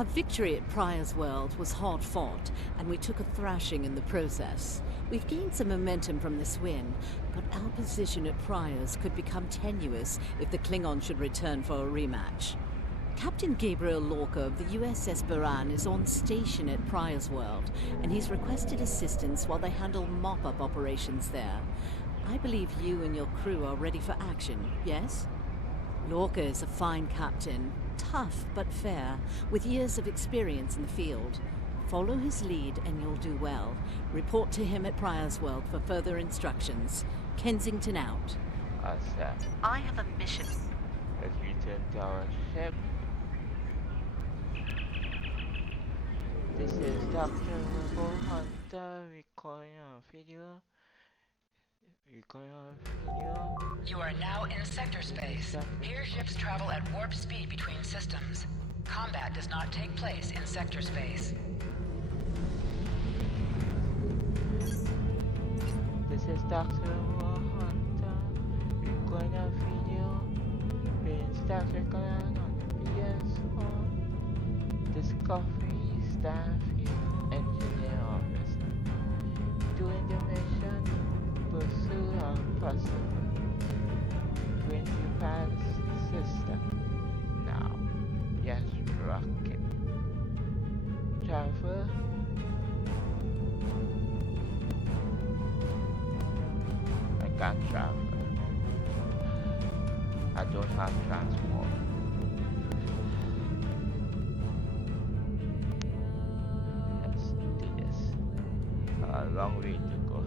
Our victory at Pryor's World was hard fought, and we took a thrashing in the process. We've gained some momentum from this win, but our position at Pryor's could become tenuous if the Klingons should return for a rematch. Captain Gabriel Lorca of the USS Baran is on station at Pryor's World, and he's requested assistance while they handle mop-up operations there. I believe you and your crew are ready for action, yes? Lorca is a fine captain, tough but fair, with years of experience in the field. Follow his lead and you'll do well. Report to him at Pryor's World for further instructions. Kensington out. Accept. I have a mission. Let's return to our ship. This is Dr. Rebel Hunter recording a video. You are now in sector space. Here ships travel at warp speed between systems. Combat does not take place in sector space. This is Dr. Rebel Hunter recording a video in startrek on the ps4. Discovery Starfield Engineer Officer. During the mission, pursue our possible 20-pass system. Now, yes, rocket. Travel. I can't travel. I don't have transport. Let's do this. A long way to go.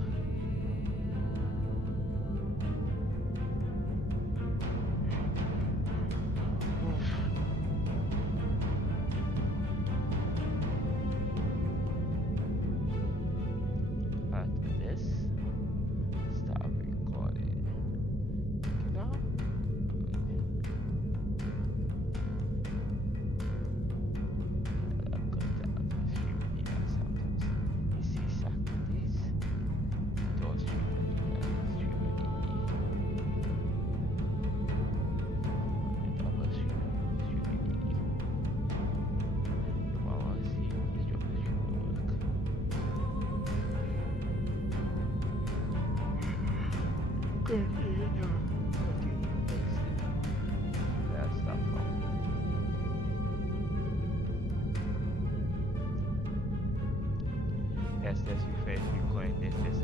Yes, as you face recording this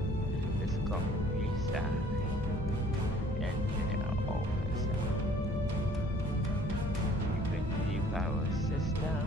discovery staff engineer officer. You can leave our system.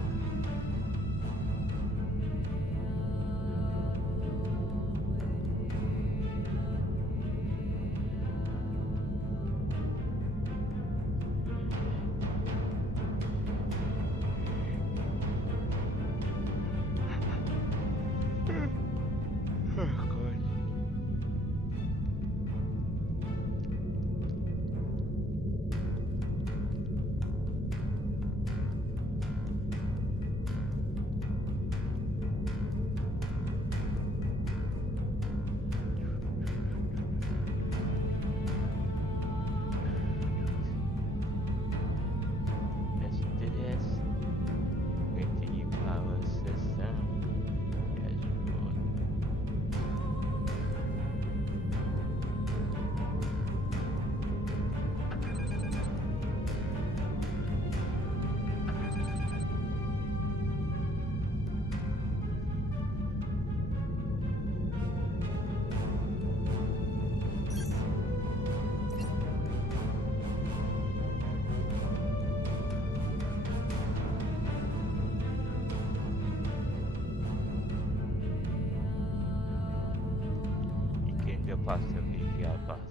Possibly, yeah, possible.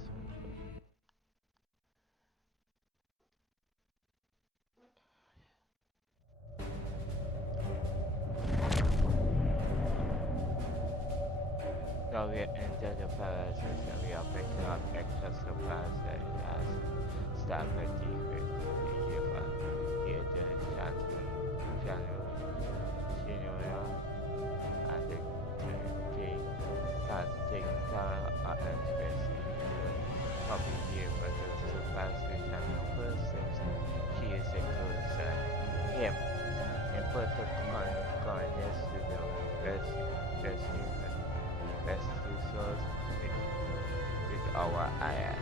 Now we enter the palace and we are picking up extra supplies as staff fatigue with the Eva, theater, channel, scenario, and the king, and taking time and expressing copy here, but the supplies to channel first since she is a closer him in protagonists to the best resource with our allies.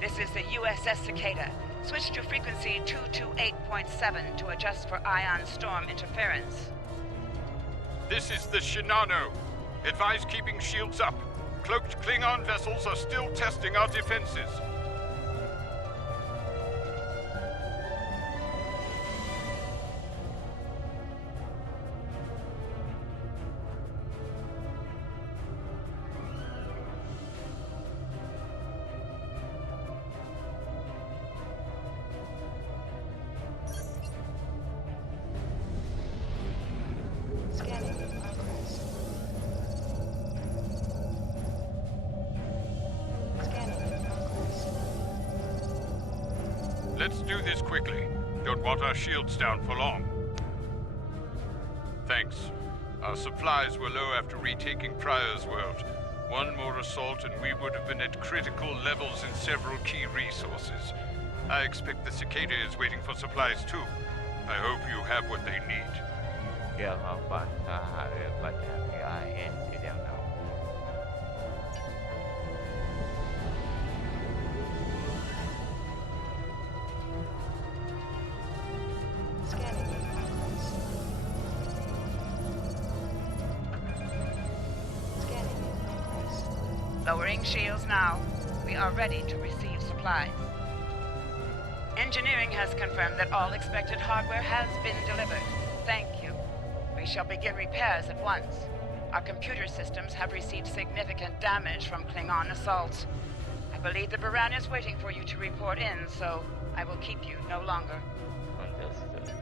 This is the USS Cicada. Switch to frequency 228.7 to adjust for ion storm interference. This is the Shinano. Advise keeping shields up. Cloaked Klingon vessels are still testing our defenses. Let's do this quickly. Don't want our shields down for long. Thanks. Our supplies were low after retaking Pryor's world. One more assault and we would have been at critical levels in several key resources. I expect the Cicada is waiting for supplies too. I hope you have what they need. เรื่องของก่อนทหารเรือก็จะมีอาเห็นทีเดียวเนาะ Lowering shields now. We are ready to receive supplies. Engineering has confirmed that all expected hardware has been delivered. Thank you. We shall begin repairs at once. Our computer systems have received significant damage from Klingon assaults. I believe the Baran is waiting for you to report in, so I will keep you no longer. Understood.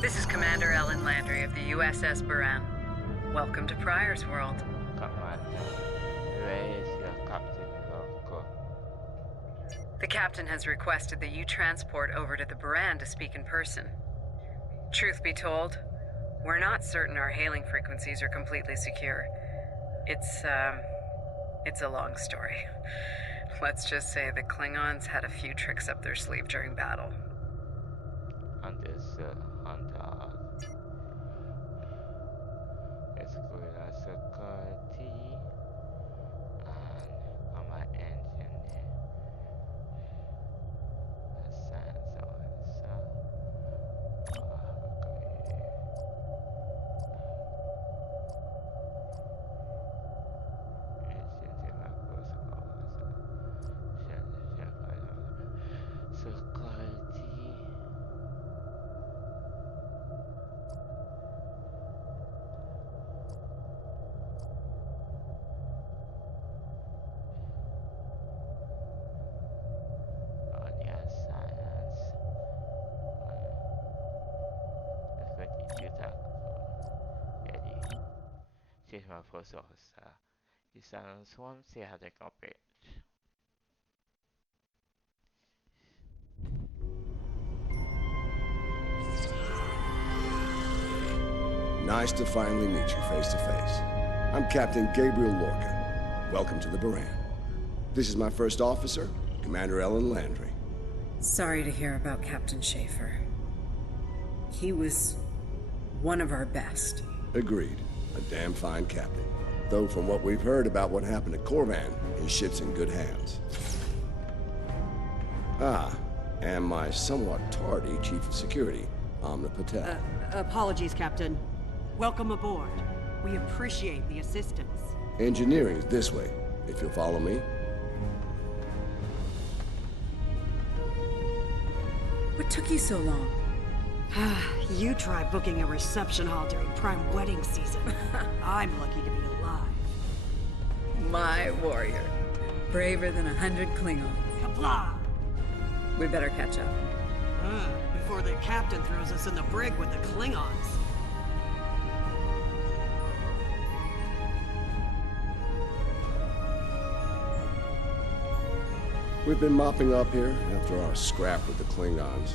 This is Commander Ellen Landry of the USS Baran. Welcome to Pryor's world. Commander, where is your captain local? The captain has requested that you transport over to the Baran to speak in person. Truth be told, we're not certain our hailing frequencies are completely secure. It's a long story. Let's just say the Klingons had a few tricks up their sleeve during battle. Understood. Hunter. Let's go to security and command engineer. Sensor. Security. Science. Let's go to user. Ready. Change my first officer. You silence one, see how they cooperate. Nice to finally meet you face to face. I'm Captain Gabriel Lorca. Welcome to the Baran. This is my first officer, Commander Ellen Landry. Sorry to hear about Captain Schaefer. He was one of our best. Agreed. A damn fine captain. Though from what we've heard about what happened to Corvan, his ship's in good hands. Ah, and my somewhat tardy Chief of Security, Amna Patel. Apologies, Captain. Welcome aboard. We appreciate the assistance. Engineering's this way, if you'll follow me. What took you so long? You try booking a reception hall during prime wedding season. I'm lucky to be alive. My warrior. Braver than 100 Klingons. Kapla! We better catch up. Before the captain throws us in the brig with the Klingons. We've been mopping up here after our scrap with the Klingons.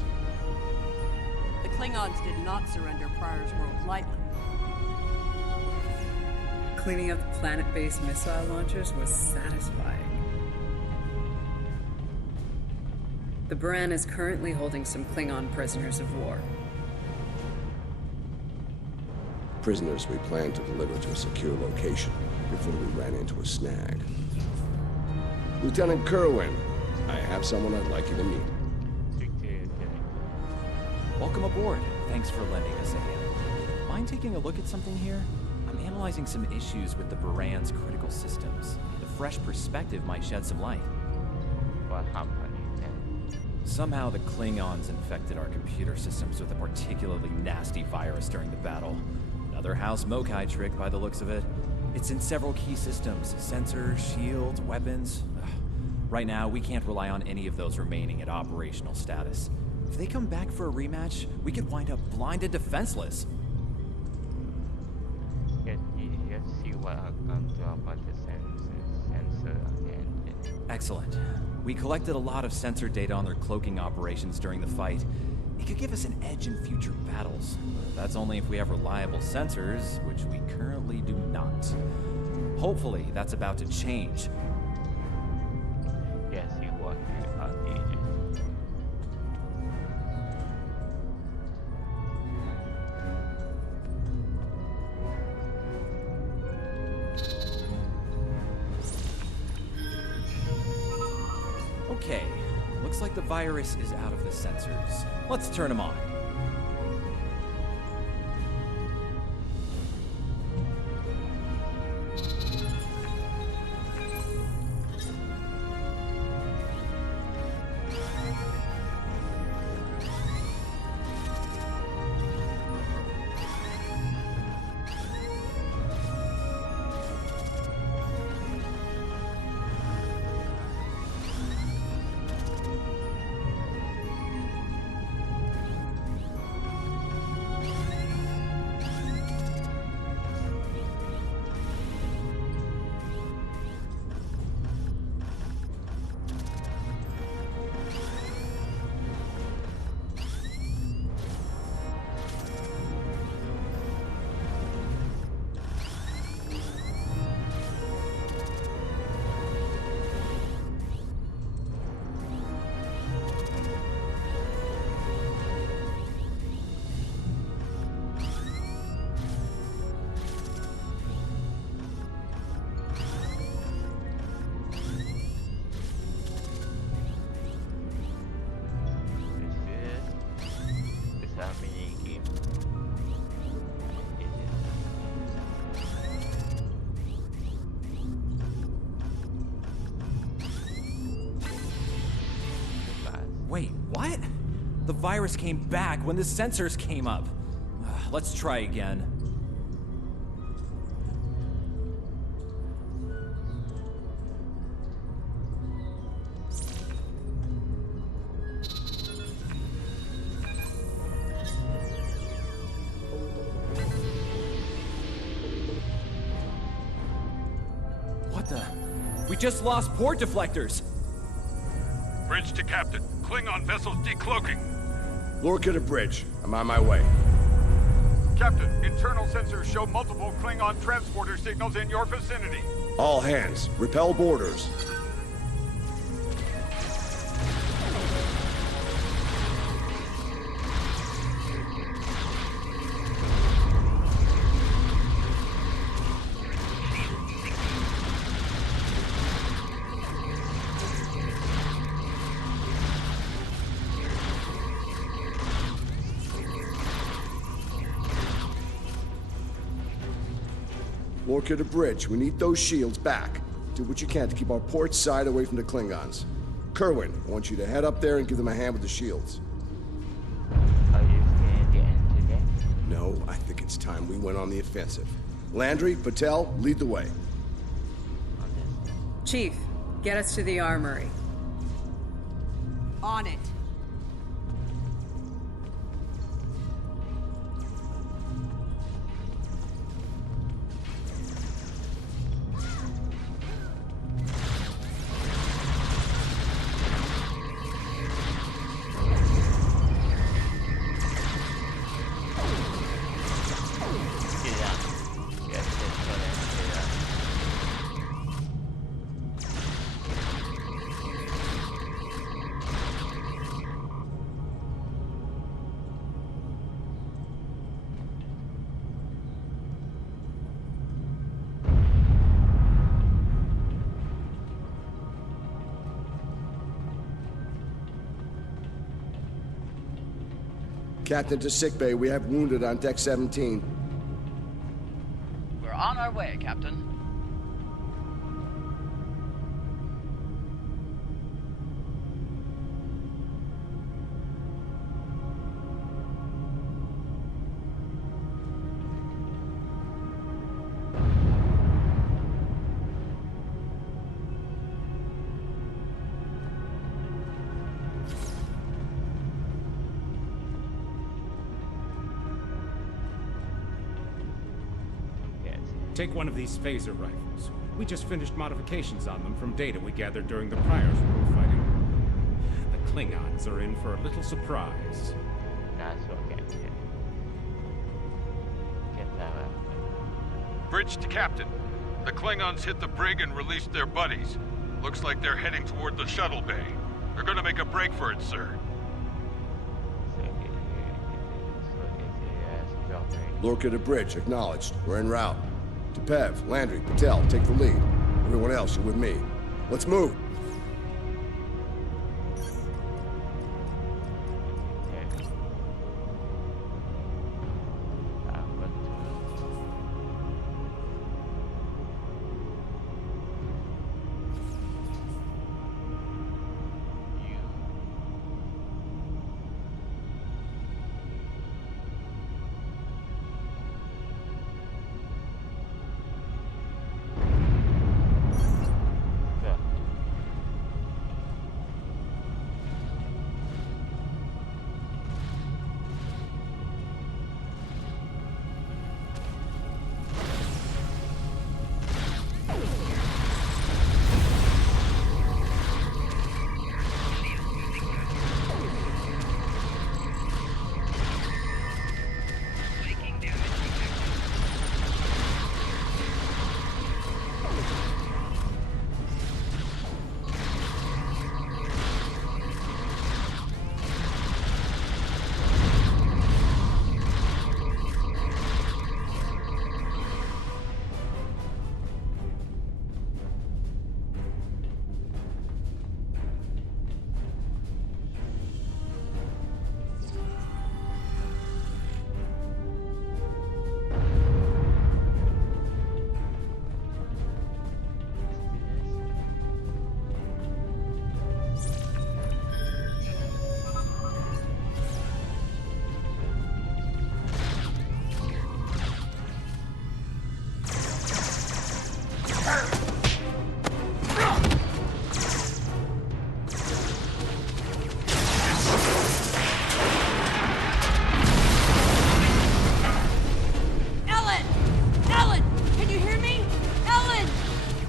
The Klingons did not surrender Pryor's world lightly. Cleaning up planet-based missile launchers was satisfying. The Baran is currently holding some Klingon prisoners of war. Prisoners we planned to deliver to a secure location before we ran into a snag. Lieutenant Kerwin, I have someone I'd like you to meet. Welcome aboard. Thanks for lending us a hand. Mind taking a look at something here? I'm analyzing some issues with the Baran's critical systems. The fresh perspective might shed some light. What happened then? Somehow the Klingons infected our computer systems with a particularly nasty virus during the battle. Another House Mokai trick by the looks of it. It's in several key systems. Sensors, shields, weapons. Ugh. Right now, we can't rely on any of those remaining at operational status. If they come back for a rematch, we could wind up blind and defenseless. Let's see what I can do about the sensor again. Excellent. We collected a lot of sensor data on their cloaking operations during the fight. It could give us an edge in future battles. That's only if we have reliable sensors, which we currently do not. Hopefully, that's about to change. Yes, you want to engage. Okay, looks like the virus is out of the sensors. Let's turn them on. Wait, what? The virus came back when the sensors came up. Let's try again. What the? We just lost port deflectors! Bridge to Captain. Klingon vessels decloaking. Lorca to bridge. I'm on my way. Captain, internal sensors show multiple Klingon transporter signals in your vicinity. All hands, repel boarders. Lorca to bridge. We need those shields back. Do what you can to keep our port side away from the Klingons. Kerwin, I want you to head up there and give them a hand with the shields. Are you scared to enter it? No, I think it's time we went on the offensive. Landry, Patel, lead the way. Chief, get us to the armory. On it. Captain to sickbay. We have wounded on deck 17. We're on our way, Captain. Take one of these phaser rifles. We just finished modifications on them from data we gathered during the Prior's War fighting. The Klingons are in for a little surprise. That's okay. Get that out. Bridge to Captain. The Klingons hit the brig and released their buddies. Looks like they're heading toward the shuttle bay. They're gonna make a break for it, sir. Lorca to bridge, acknowledged. We're en route. To Pev, Landry, Patel, take the lead. Everyone else, you're with me. Let's move.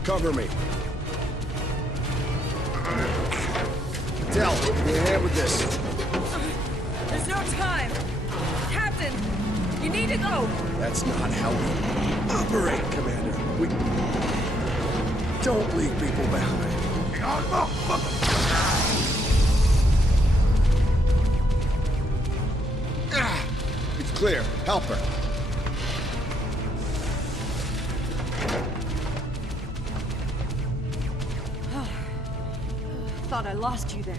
Cover me. Del, give me a hand with this. There's no time. Captain, you need to go. That's not how we operate, Commander. We don't leave people behind. It's clear. Help her. Thought I lost you there.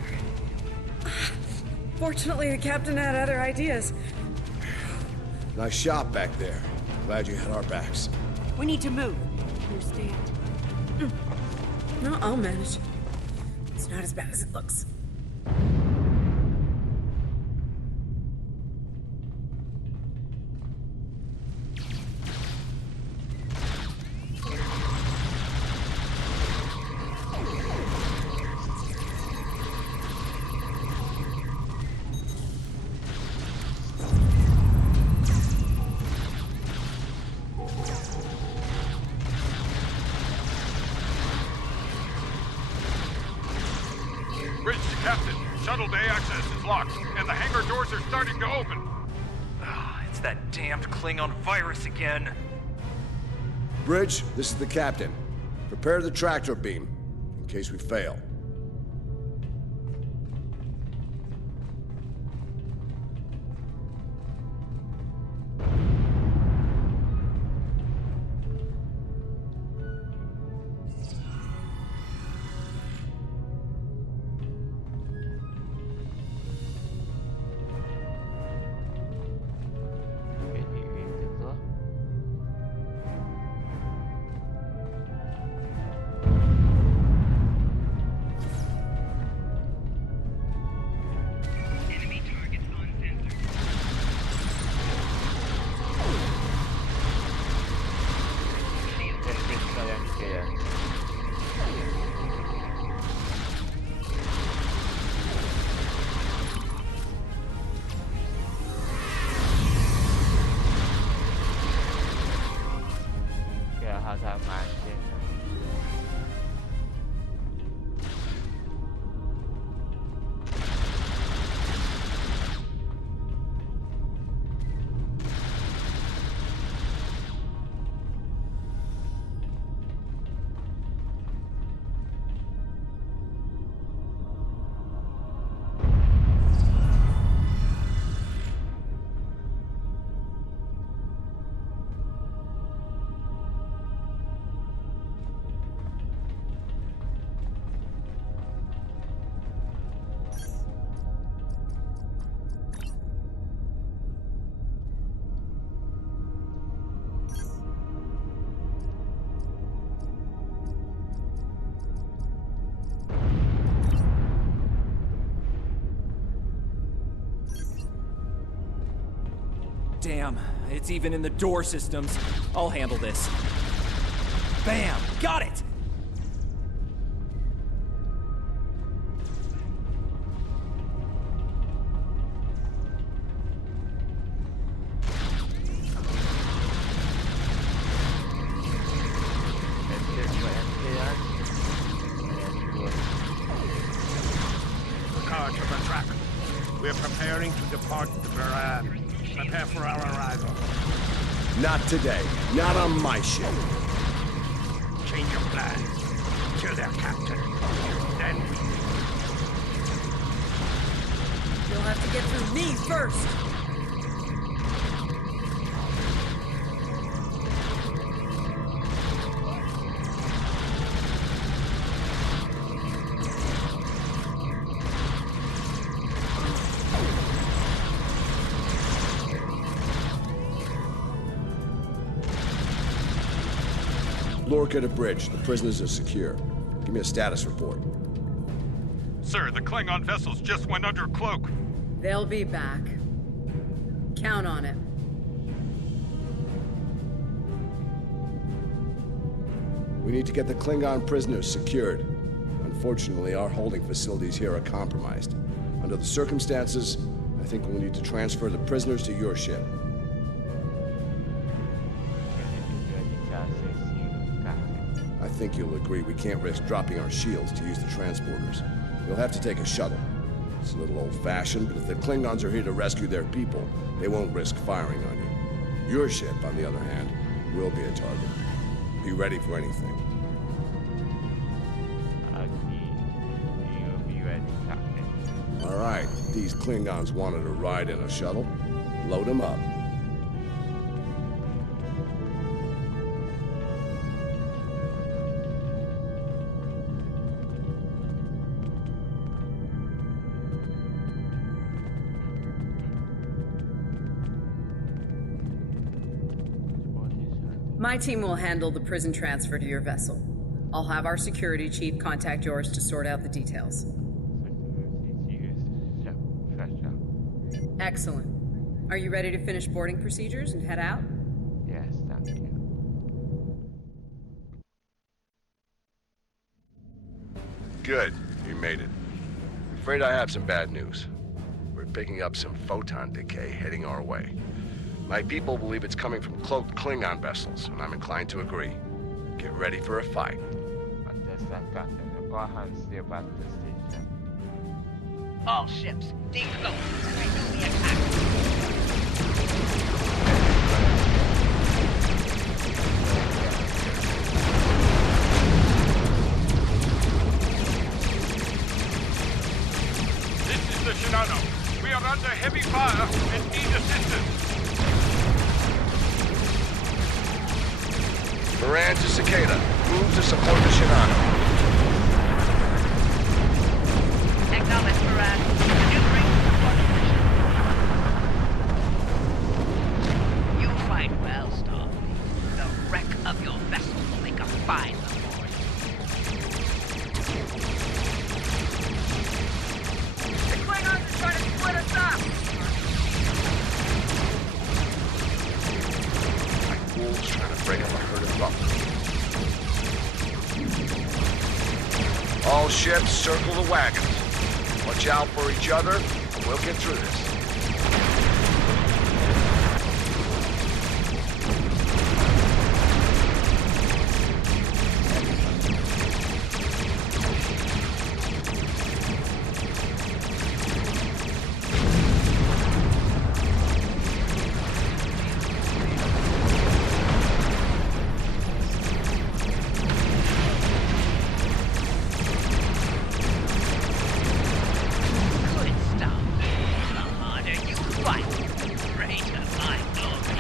Fortunately, the captain had other ideas. Nice shot back there. Glad you had our backs. We need to move. Understand? No, I'll manage. It's not as bad as it looks. Captain, shuttle bay access is locked, and the hangar doors are starting to open. It's that damned Klingon virus again. Bridge, this is the captain. Prepare the tractor beam, in case we fail. Damn, it's even in the door systems. I'll handle this. Bam! Got it! Record to the track. We're preparing to depart the Baran. Prepare for our arrival. Not today. Not on my ship. Change your plans. Kill their captain. Then we... You'll have to get through me first. Lorca to bridge. The prisoners are secure. Give me a status report. Sir, the Klingon vessels just went under cloak. They'll be back. Count on it. We need to get the Klingon prisoners secured. Unfortunately, our holding facilities here are compromised. Under the circumstances, I think we'll need to transfer the prisoners to your ship. I think you'll agree we can't risk dropping our shields to use the transporters. You'll have to take a shuttle. It's a little old-fashioned, but if the Klingons are here to rescue their people, they won't risk firing on you. Your ship, on the other hand, will be a target. Be ready for anything. All right, these Klingons wanted a ride in a shuttle. Load them up. My team will handle the prison transfer to your vessel. I'll have our security chief contact yours to sort out the details. Excellent. Are you ready to finish boarding procedures and head out? Yes, thank you. Good. You made it. I'm afraid I have some bad news. We're picking up some photon decay heading our way. My people believe it's coming from cloaked Klingon vessels, and I'm inclined to agree. Get ready for a fight. Understand, Captain. Go ahead and stay back to station. All ships, decloak and renew the attack. This is the Shinano. We are under heavy fire and need assistance. Moran to Cicada. Move to support the Shinano. Acknowledge, Moran. Maneuvering support position. You fight well, Starfleet. The wreck of your vessel will make a fine reward. The Klingons are trying to split us up! Like wolves trying to break up a herd of buffalo. All ships, circle the wagons. Watch out for each other, and we'll get through this. Good stuff. The harder you fight, the greater my glory.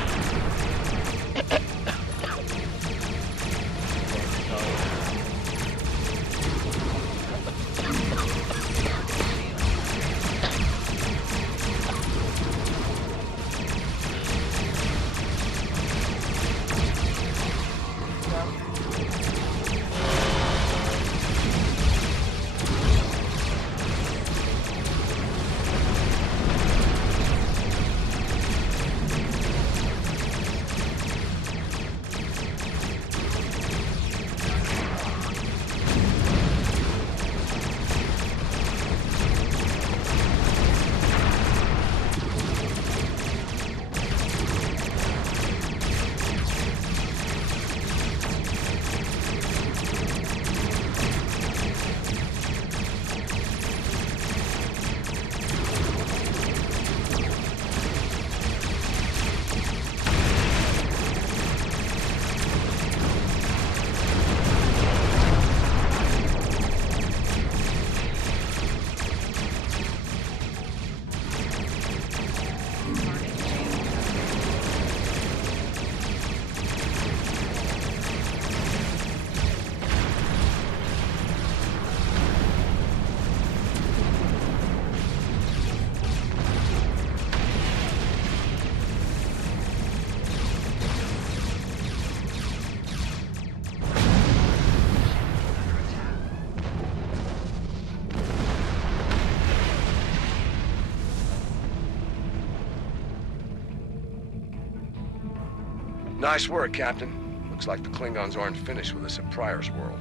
Nice work, Captain. Looks like the Klingons aren't finished with us at Pryor's World.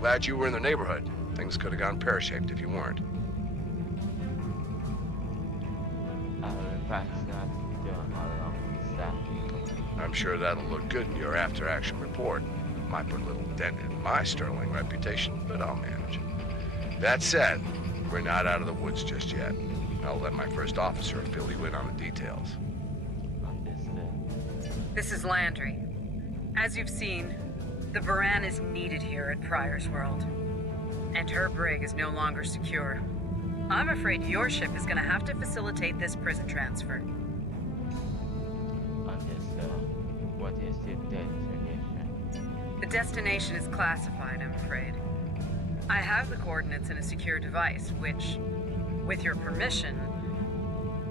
Glad you were in the neighborhood. Things could have gone pear-shaped if you weren't. I'm sure that'll look good in your after-action report. Might put a little dent in my sterling reputation, but I'll manage. That said, we're not out of the woods just yet. I'll let my first officer fill you in on the details. This is Landry. As you've seen, the Baran is needed here at Pryor's World. And her brig is no longer secure. I'm afraid your ship is gonna have to facilitate this prison transfer. What is the destination? The destination is classified, I'm afraid. I have the coordinates in a secure device, which, with your permission,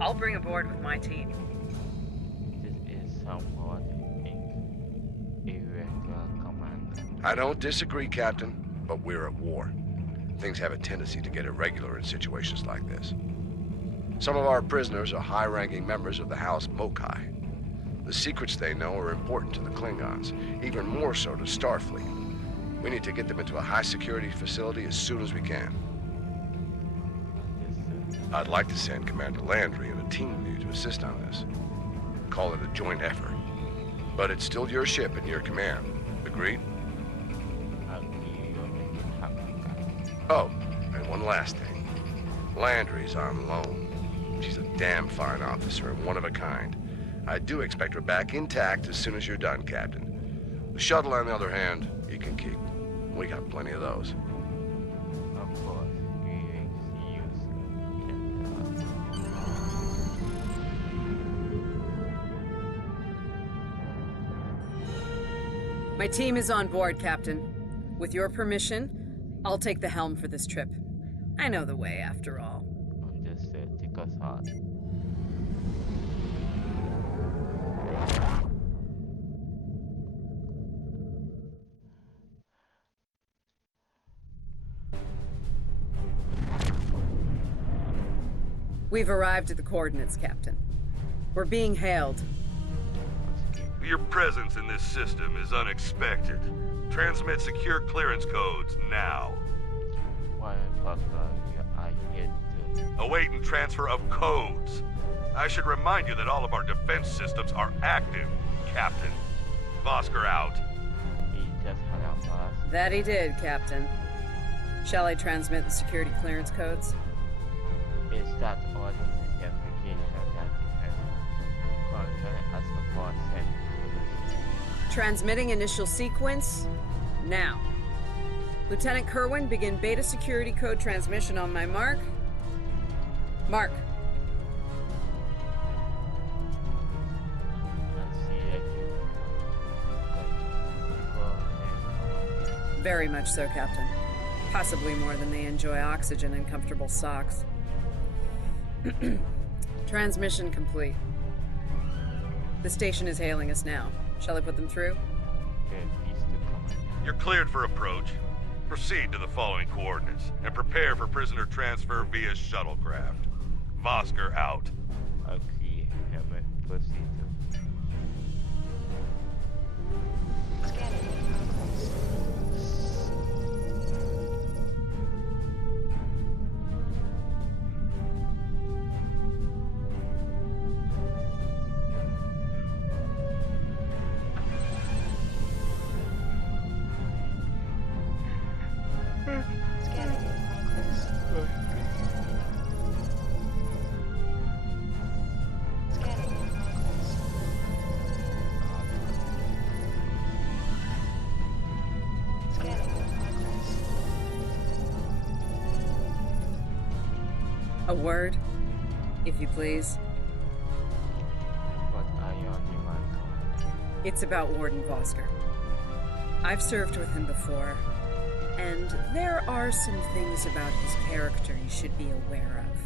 I'll bring aboard with my team. This is somewhat irregular command. I don't disagree, Captain, but we're at war. Things have a tendency to get irregular in situations like this. Some of our prisoners are high-ranking members of the House Mokai. The secrets they know are important to the Klingons, even more so to Starfleet. We need to get them into a high-security facility as soon as we can. I'd like to send Commander Landry and a team with you to assist on this. Call it a joint effort. But it's still your ship and your command. Agreed? Oh, and one last thing. Landry's on loan. She's a damn fine officer and one of a kind. I do expect her back intact as soon as you're done, Captain. The shuttle, on the other hand, you can keep. We got plenty of those. Of course, we see you soon, My team is on board, Captain. With your permission, I'll take the helm for this trip. I know the way, after all. Understood. Take us on. We've arrived at the coordinates, Captain. We're being hailed. Your presence in this system is unexpected. Transmit secure clearance codes now. What the fuck are you here to do? Awaiting transfer of codes. I should remind you that all of our defense systems are active, Captain. Vosker out. He just hung out for us. That he did, Captain. Shall I transmit the security clearance codes? Is that all the identification that defense contact as the boss said? Transmitting initial sequence now. Lieutenant Kerwin, begin beta security code transmission on my mark. Mark. Very much so, Captain. Possibly more than they enjoy oxygen and comfortable socks. Transmission complete. The station is hailing us now. Shall I put them through? You're cleared for approach. Proceed to the following coordinates and prepare for prisoner transfer via shuttlecraft. Vosker out. Agree, Hammond. Proceed to. A word, if you please. What are you on your mind? It's about Warden Vosker. I've served with him before, and there are some things about his character you should be aware of.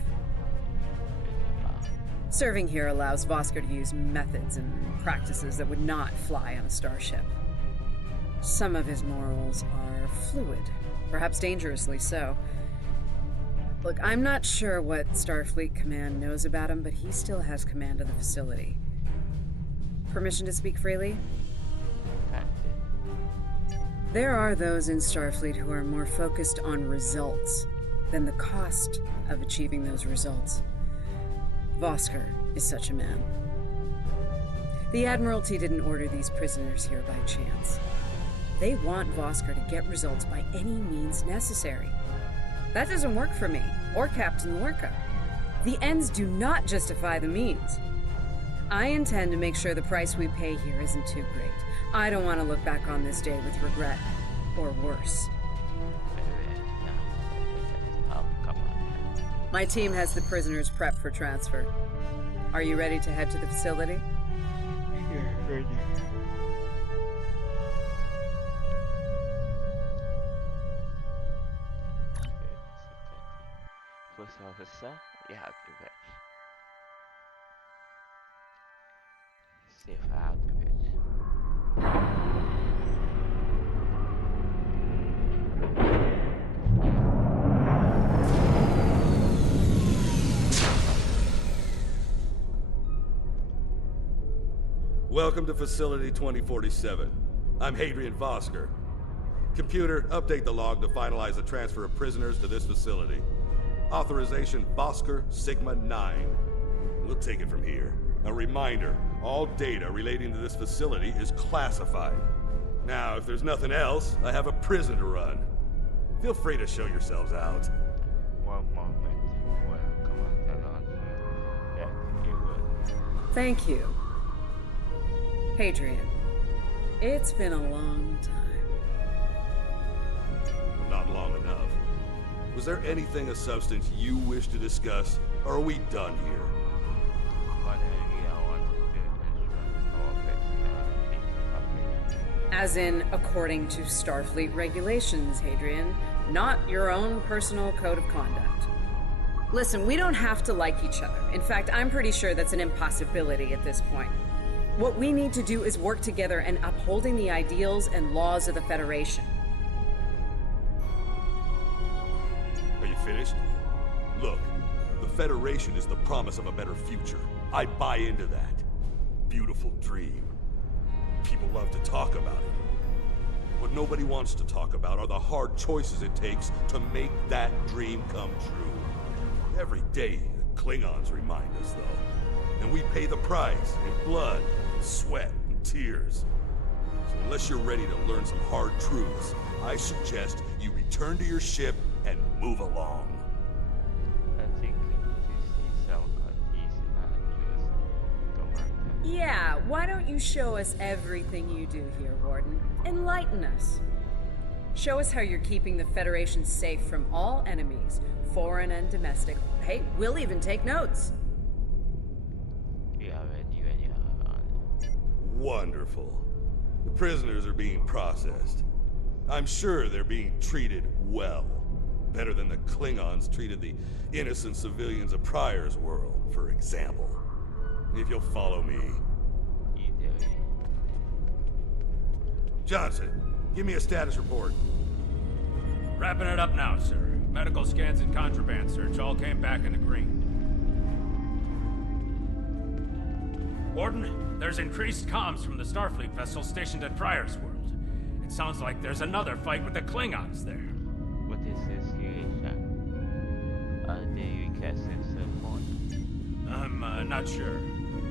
Serving here allows Vosker to use methods and practices that would not fly on a starship. Some of his morals are fluid, perhaps dangerously so. Look, I'm not sure what Starfleet Command knows about him, but he still has command of the facility. Permission to speak freely? There are those in Starfleet who are more focused on results than the cost of achieving those results. Vosker is such a man. The Admiralty didn't order these prisoners here by chance. They want Vosker to get results by any means necessary. That doesn't work for me, or Captain Lorca. The ends do not justify the means. I intend to make sure the price we pay here isn't too great. I don't want to look back on this day with regret, or worse. My team has the prisoners prepped for transfer. Are you ready to head to the facility? Yeah, ready. First officer, you have to reach. Safe out of it. Welcome to Facility 2047. I'm Hadrian Vosker. Computer, update the log to finalize the transfer of prisoners to this facility. Authorization Vosker Sigma 9. We'll take it from here. A reminder, all data relating to this facility is classified. Now, if there's nothing else, I have a prison to run. Feel free to show yourselves out. One moment. Thank you. Hadrian, it's been a long time. Not long enough. Was there anything of substance you wish to discuss, or are we done here? Finally, I want to do this our personality public. As in, according to Starfleet regulations, Hadrian, not your own personal code of conduct. Listen, we don't have to like each other. In fact, I'm pretty sure that's an impossibility at this point. What we need to do is work together in upholding the ideals and laws of the Federation. Are you finished? Look, the Federation is the promise of a better future. I buy into that. Beautiful dream. People love to talk about it. What nobody wants to talk about are the hard choices it takes to make that dream come true. Every day, the Klingons remind us, though. And we pay the price in blood, sweat, and tears. So unless you're ready to learn some hard truths, I suggest you return to your ship and move along. I think to see some of these actors, Commander. Yeah, why don't you show us everything you do here, Warden? Enlighten us. Show us how you're keeping the Federation safe from all enemies, foreign and domestic. Hey, we'll even take notes. Yeah, when you are on it. Wonderful. The prisoners are being processed. I'm sure they're being treated well. Better than the Klingons treated the innocent civilians of Pryor's world, for example. If you'll follow me. Either. Johnson, give me a status report. Wrapping it up now, sir. Medical scans and contraband search all came back in the green. Warden, there's increased comms from the Starfleet vessel stationed at Pryor's world. It sounds like there's another fight with the Klingons there. What is the situation? Are they requesting support? I'm not sure.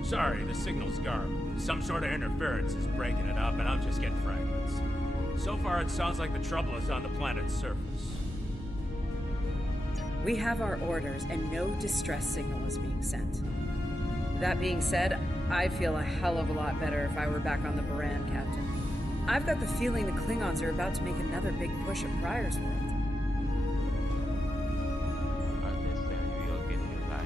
Sorry, the signal's garbled. Some sort of interference is breaking it up, and I'm just getting fragments. So far, it sounds like the trouble is on the planet's surface. We have our orders, and no distress signal is being sent. That being said, I'd feel a hell of a lot better if I were back on the Baran, Captain. I've got the feeling the Klingons are about to make another big push at Pryor's world. Understand, we'll get you back.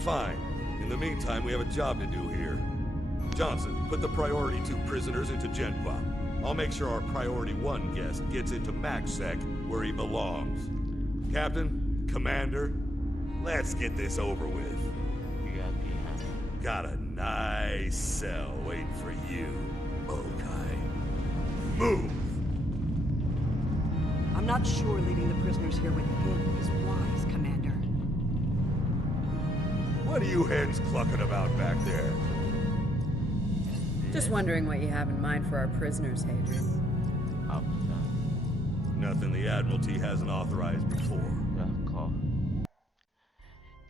Fine. In the meantime, we have a job to do here. Johnson, put the priority 2 prisoners into Genqua. I'll make sure our priority 1 guest gets into MaxSec, where he belongs. Captain, Commander, let's get this over with. Got a nice cell waiting for you, Mokai. Move! I'm not sure leaving the prisoners here with him is wise, Commander. What are you hens clucking about back there? Just wondering what you have in mind for our prisoners, Hadrian. Nothing the Admiralty hasn't authorized before.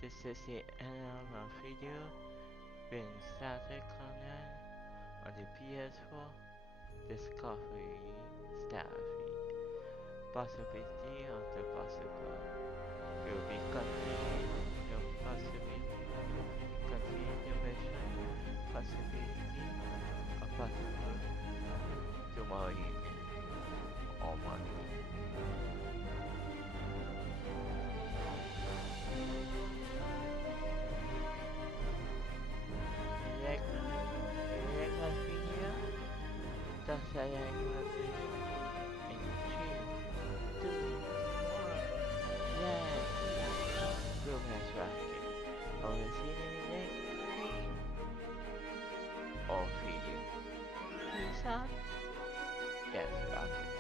This is the end of our video. When startrek Conan on the ps4, Discovery Starfleet. Possibility of the possible will be continued. The possibility, continuation, possibility of possible tomorrow evening or Monday. Like my video, that's I like my video. In 3, 2, 1, yeah. Romance Rocket. I will see you in the next stream or video. Peace out. Yes, Rocket.